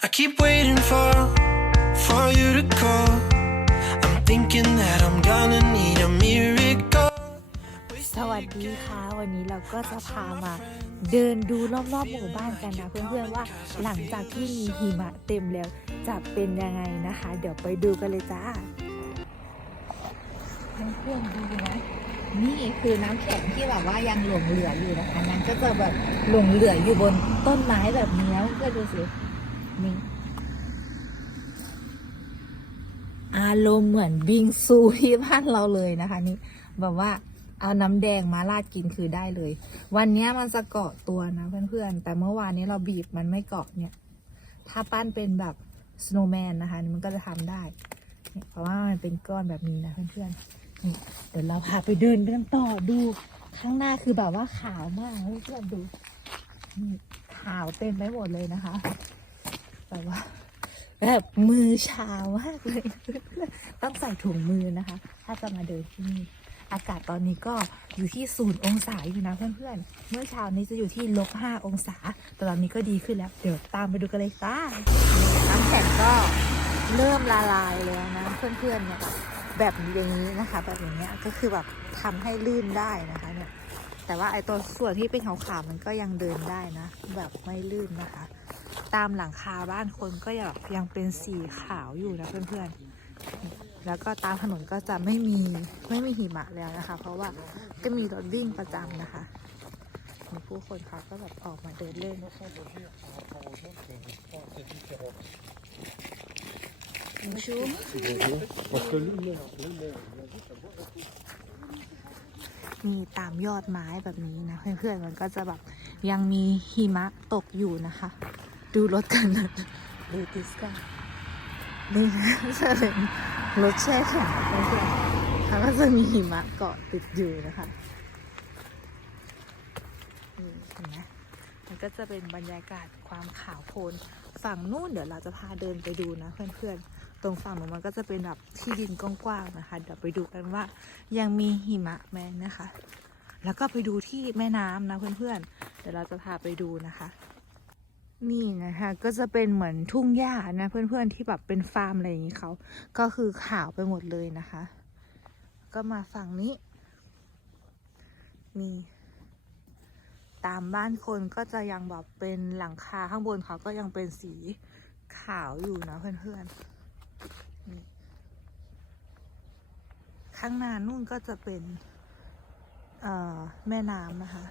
I keep waiting for for you to call. I'm thinking that I'm gonna need a miracle. สวัสดีค่ะวันนี้เราก็จะพามาเดินดูรอบๆหมู่บ้านกันนะเพื่อนๆว่าหลังจากที่มีหิมะเต็มแล้วจะเป็นยังไงนะคะ เดี๋ยวไปดูกันเลยจ้าเพื่อนๆดูนะนี่คือน้ำแข็งที่แบบว่ายังหลงเหลืออยู่นะคะนั้นก็จะแบบหลงเหลืออยู่บนต้นไม้แบบนี้แล้วก็ดูสิ นี่อารมณ์เหมือนบิงซูที่บ้านเราเลยนะคะนี่แบบว่าเอาน้ำแดงมาราดกินคือได้เลย วันนี้มันจะเกาะตัวนะเพื่อนๆ แต่เมื่อวานนี้เราบีบมันไม่เกาะเนี่ย ถ้าปั้นเป็นแบบสโนว์แมนนะคะ มันก็จะทำได้เนี่ยเพราะว่ามันเป็นก้อนแบบนี้นะเพื่อนๆนี่เดี๋ยวเราพาไปเดินกันต่อดูข้างหน้าคือแบบว่าขาวมากเพื่อนๆดูนี่ขาวเต็มไปหมดเลยนะคะ แบบว่าแบบมือชามากเลย ต้องใส่ถุงมือนะคะ ถ้าจะมาเดินที่นี่ อากาศตอนนี้ก็อยู่ที่ศูนย์องศาอยู่นะเพื่อนๆ เมื่อเช้านี้จะอยู่ที่ลบห้าองศา แต่ตอนนี้ก็ดีขึ้นแล้ว เดี๋ยวตามไปดูกันเลยจ้าน้ำแข็งก็เริ่มละลายแล้วนะเพื่อนๆเนี่ยแบบอย่างนี้นะคะ แบบอย่างเงี้ยก็คือแบบทำให้ลื่นได้นะคะเนี่ย แต่ว่าไอ้ตัวส่วนที่เป็นขาวๆมันก็ยังเดินได้นะ แบบไม่ลื่นนะคะ ตามหลังคาบ้านคนก็ยังยังเป็นสีขาวอยู่นะเพื่อนๆ แล้วก็ตามถนนก็จะไม่มีไม่มีหิมะแล้วนะคะ เพราะว่าก็มีรถวิ่งประจำนะคะมีผู้คนเขาก็แบบออกมาเดินเล่นชู มีตามยอดไม้แบบนี้นะ เพื่อนๆมันก็จะแบบยังมีหิมะตกอยู่นะคะ ดูรถกันนะดูติสกันนี่นะจะเป็นรถแช่แข็งเพื่อนๆเขาก็จะมีหิมะเกาะติดอยู่นะคะนี่เห็นไหมมันก็จะเป็นบรรยากาศความขาวโพลนฝั่งนู้นเดี๋ยวเราจะพาเดินไปดูนะเพื่อนๆ ตรงฝั่งนู้นมันก็จะเป็นแบบที่ดินกว้างๆนะคะ เดี๋ยวไปดูกันว่ายังมีหิมะไหมนะคะ แล้วก็ไปดูที่แม่น้ำนะเพื่อนๆ เดี๋ยวเราจะพาไปดูนะคะ นี่นะคะก็จะเป็นเหมือนทุ่งหญ้านะเพื่อนๆที่แบบเป็นฟาร์มอะไรอย่างนี้เขาก็คือขาวไปหมดเลยนะคะ ก็มาฝั่งนี้ มีตามบ้านคนก็จะยังแบบเป็นหลังคาข้างบนเขาก็ยังเป็นสีขาวอยู่นะเพื่อนๆ ข้างหน้านู่นก็จะเป็นแม่น้ำนะคะ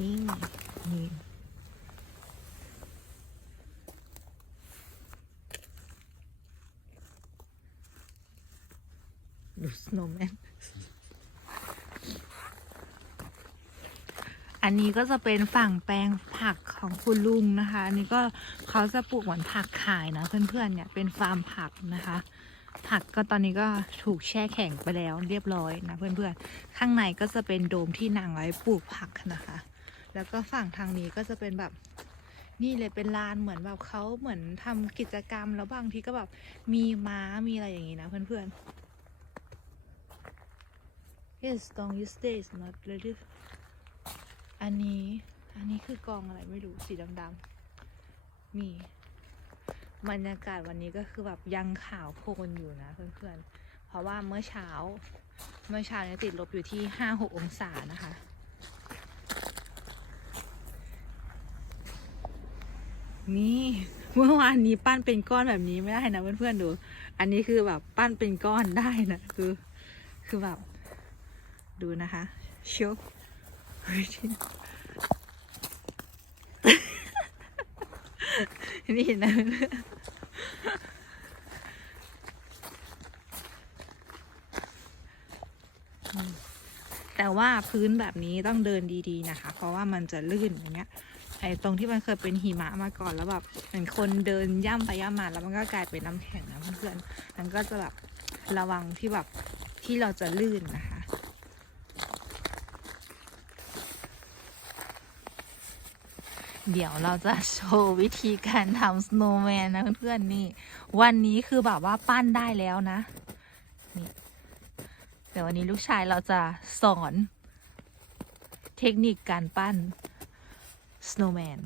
นี่นี่ ดูสโนว์แมน อันนี้ก็จะเป็นฝั่งแปลงผักของคุณลุงนะคะ อันนี้ก็เขาจะปลูกเหมือนผักขายนะเพื่อนๆเนี่ยเป็นฟาร์มผักนะคะ ผักก็ตอนนี้ก็ถูกแช่แข็งไปแล้วเรียบร้อยนะเพื่อนๆ ข้างในก็จะเป็นโดมที่นางไว้ปลูกผักนะคะ แล้วก็ฝั่งทางนี้ก็จะเป็นแบบนี่เลยเป็นลานเหมือนแบบเขาเหมือนทำกิจกรรมแล้วบางทีก็แบบมีม้ามีอะไรอย่างงี้นะเพื่อนๆ Yes long you stay is not ready อันนี้ อันนี้คือกองอะไรไม่รู้สีดำๆ มีบรรยากาศวันนี้ก็คือแบบยังขาวโพลนอยู่นะเพื่อนๆ เพราะว่าเมื่อเช้า เมื่อเช้าเนี่ยติดลบอยู่ที่ห้าหกองศานะคะ นี่เมื่อวานนี้ปั้นเป็นก้อนแบบนี้ไม่ได้นะเพื่อนๆดู อันนี้คือแบบปั้นเป็นก้อนได้นะคือ คือแบบ ดูนะคะโชว์นี่นะแต่ว่าพื้นแบบนี้ต้องเดินดีๆนะคะ เพราะว่ามันจะลื่นอย่างเงี้ยไอ้ตรงที่มันเคยเป็นหิมะมาก่อนแล้วแบบเหมือนคนเดินย่ำไปย่ำมาแล้วมันก็กลายเป็นน้ำแข็งนะเพื่อนๆมันก็จะแบบระวังที่แบบที่เราจะลื่นนะคะ น เดี๋ยวเราจะโชว์วิธีการทำสโนว์แมนนะเพื่อนๆนี่ วันนี้คือแบบว่าปั้นได้แล้วนะนี่เดี๋ยววันนี้ลูกชายเราจะสอนเทคนิคการปั้นสโนว์แมน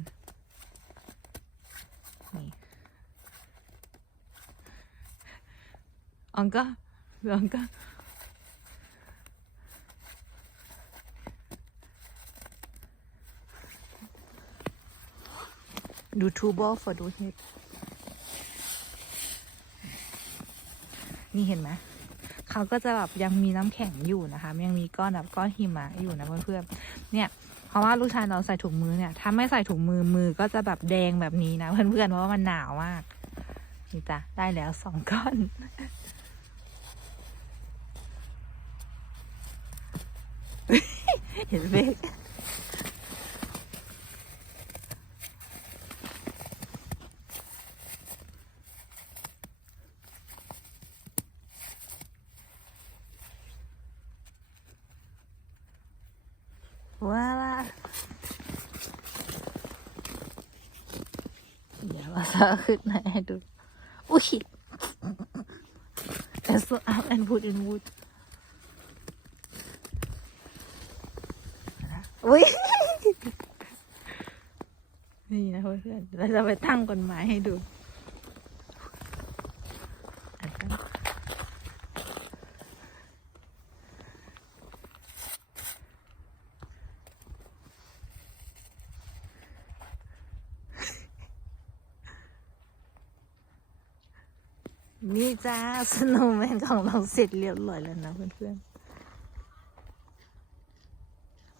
นี่อองก็อองก็ ดูทูบอล for ดูเฮดนี่เห็นไหมเขาก็จะแบบยังมีน้ำแข็งอยู่นะคะ ยังมีก้อนแบบก้อนหิมะอยู่นะเพื่อนๆเนี่ยเพราะว่าลูกชายเราใส่ถุงมือเนี่ย ถ้าไม่ใส่ถุงมือมือก็จะแบบแดงแบบนี้นะเพื่อนๆเพราะว่ามันหนาวมากนี่จ้ะได้แล้วสองก้อนเห็นเบก ว้าล่ะ เดี๋ยวาจะเอาขึ้นไหนดู อุ้ย That's so up and put in wood อุ้ย นี่นะเพื่อนเราจะไปตั้งกฎหมายให้ดู นี่จ้าสโนว์แมนของเราเสร็จเรียบร้อยแล้วนะเพื่อนๆ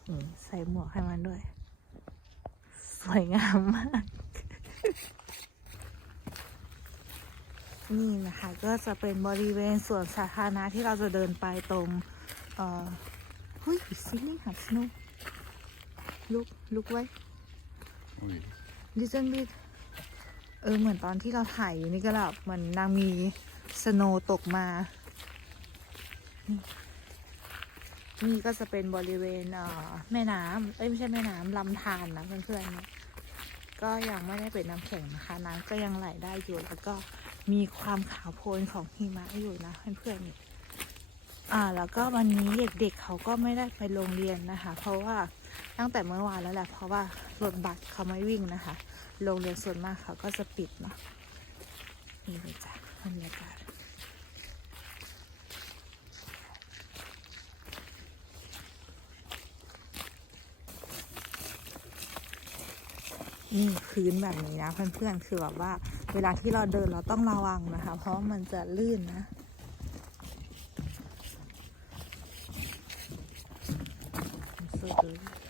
นี่ใส่หมวกให้มันด้วย สวยงามมาก นี่นะคะ ก็จะเป็นบริเวณสวนสาธารณะที่เราจะเดินไปตรงเอ่อเฮ้ยซิลลิ่งหัดสโนว์ลุกลุกไว้ Oj. little bit เออเหมือนตอนที่เราถ่ายอยู่นี่ก็แบบเหมือนนางมีสโนว์ตกมา นี่ก็จะเป็นบริเวณเออแม่น้ำเอ้ยไม่ใช่แม่น้ำลำธารนะเพื่อนๆเนี่ยก็ยังไม่ได้เป็นน้ำแข็งนะคะน้ำก็ยังไหลได้อยู่แล้วก็มีความขาวโพลนของหิมะอยู่นะเพื่อนๆ อ่าแล้วก็วันนี้เด็กๆเขาก็ไม่ได้ไปโรงเรียนนะคะ เพราะว่าตั้งแต่เมื่อวานแล้วแหละเพราะว่ารถบัสเขาไม่วิ่งนะคะ โรงเรียนส่วนมากเขาก็จะปิดเนาะนี่เลยจ้ะบรรยากาศนี่พื้นแบบนี้นะเพื่อนๆคือแบบว่าเวลาที่เราเดินเราต้องระวังนะคะ เพราะมันจะลื่นนะ so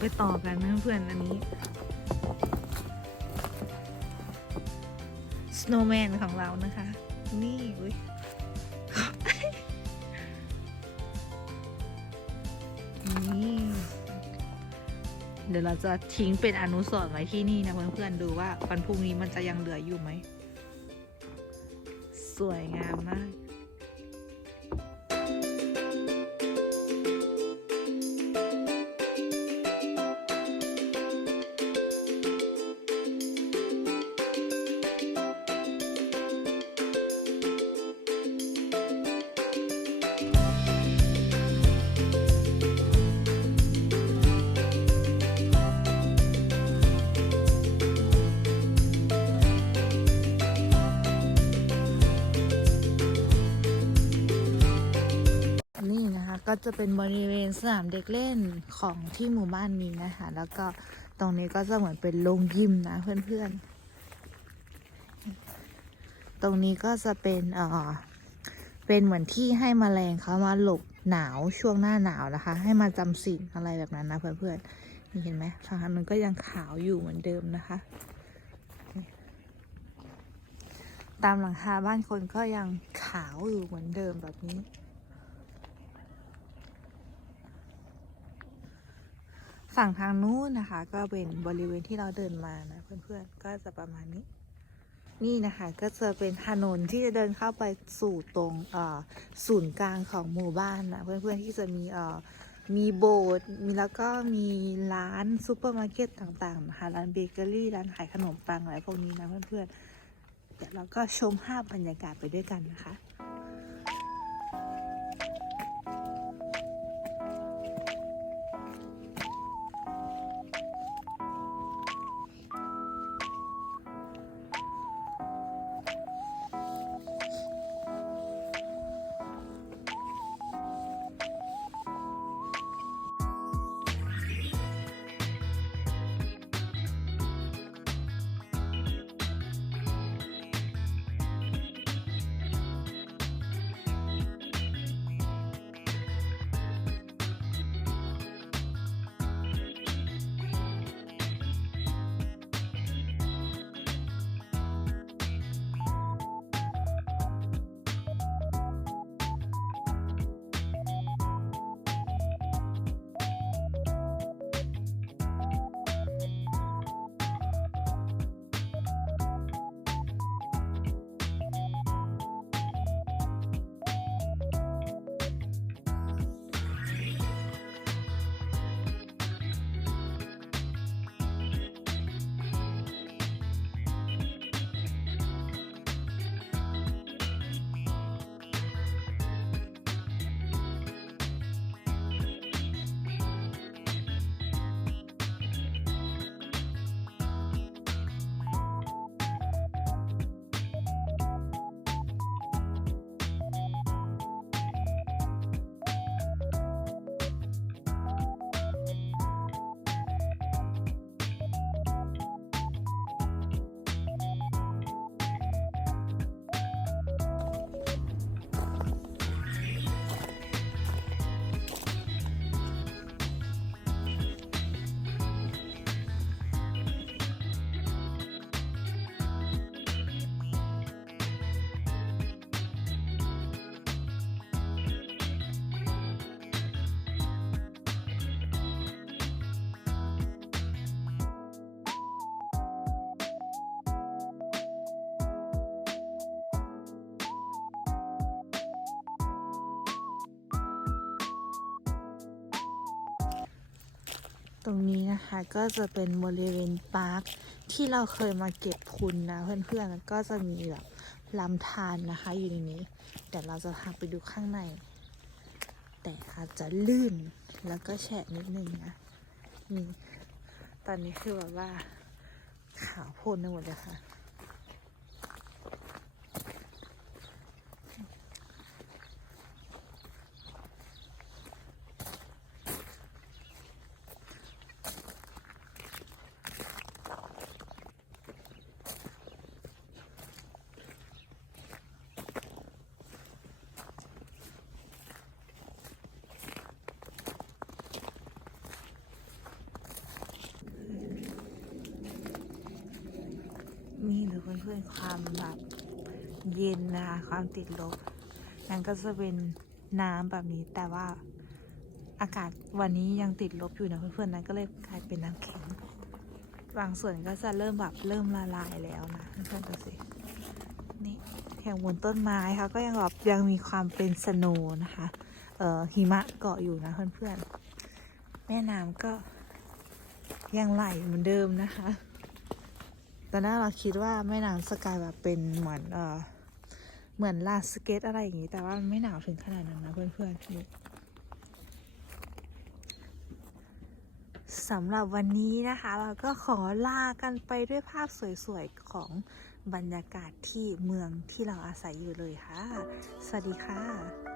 ไปต่อกันนะเพื่อนอันนี้ snowman ของเรานะคะ นี่เว้ยนี่เดี๋ยวเราจะทิ้งเป็นอนุสรณ์ไว้ที่นี่นะเพื่อนๆดูว่าวันพรุ่งนี้มันจะยังเหลืออยู่ไหม สวยงามมาก ก็จะเป็นบริเวณสนามเด็กเล่นของที่หมู่บ้านนี้นะคะ แล้วก็ตรงนี้ก็จะเหมือนเป็นโรงยิมนะเพื่อนๆ ตรงนี้ก็จะเป็นเอ่อเป็นเหมือนที่ให้แมลงเขามาหลบหนาวช่วงหน้าหนาวนะคะ ให้มาจำศีลอะไรแบบนั้นนะเพื่อนๆนี่เห็นไหมฝั่งนั้นมันก็ยังขาวอยู่เหมือนเดิมนะคะ ตามหลังคาบ้านคนก็ยังขาวอยู่เหมือนเดิมแบบนี้ ฝั่งทางนู้นนะคะ ก็เป็นบริเวณที่เราเดินมานะเพื่อนๆก็จะประมาณนี้ นี่นะคะก็จะเป็นถนนที่จะเดินเข้าไปสู่ตรงเอ่อศูนย์กลางของหมู่บ้านนะเพื่อนๆที่จะมีเอ่อมีโบสถ์มีแล้วก็มีร้านซูเปอร์มาร์เก็ตต่างๆนะคะร้านเบเกอรี่ร้านขายขนมปังอะไรพวกนี้นะเพื่อนๆเดี๋ยวเราก็ชมภาพบรรยากาศไปด้วยกันนะคะ ตรงนี้นะคะก็จะเป็นบริเวณปาร์คที่เราเคยมาเก็บทุนนะเพื่อนๆก็จะมีแบบลำธารนะคะ อยู่ในนี้เดี๋ยวเราจะพาไปดูข้างใน แต่อาจจะลื่นแล้วก็แฉะนิดนึงนะนี่ตอนนี้คือแบบว่าขาวโพลนไปหมดเลยค่ะ เพื่อนๆความแบบเย็นนะคะ ความติดลบนั่นก็จะเป็นน้ำแบบนี้แต่ว่าอากาศวันนี้ยังติดลบอยู่นะเพื่อนๆนั้นก็เลยกลายเป็นน้ำแข็งบางส่วนก็จะเริ่มแบบเริ่มละลายแล้วนะเพื่อนๆดูสินี่แข่งบนต้นไม้ค่ะก็ยังแบบยังมีความเป็นสโนนะคะเอ่อหิมะเกาะอยู่นะเพื่อนๆแม่น้ำก็ยังไหลเหมือนเดิมนะคะ ตอนแรกเราคิดว่าแม่น้ำสกายแบบเป็นเหมือนเออเหมือนลานสเก็ตอะไรอย่างนี้ แต่ว่ามันไม่หนาวถึงขนาดนั้นนะเพื่อนๆนี่สำหรับวันนี้นะคะ เราก็ขอลากันไปด้วยภาพสวยๆ ของบรรยากาศที่เมืองที่เราอาศัยอยู่เลยค่ะ สวัสดีค่ะ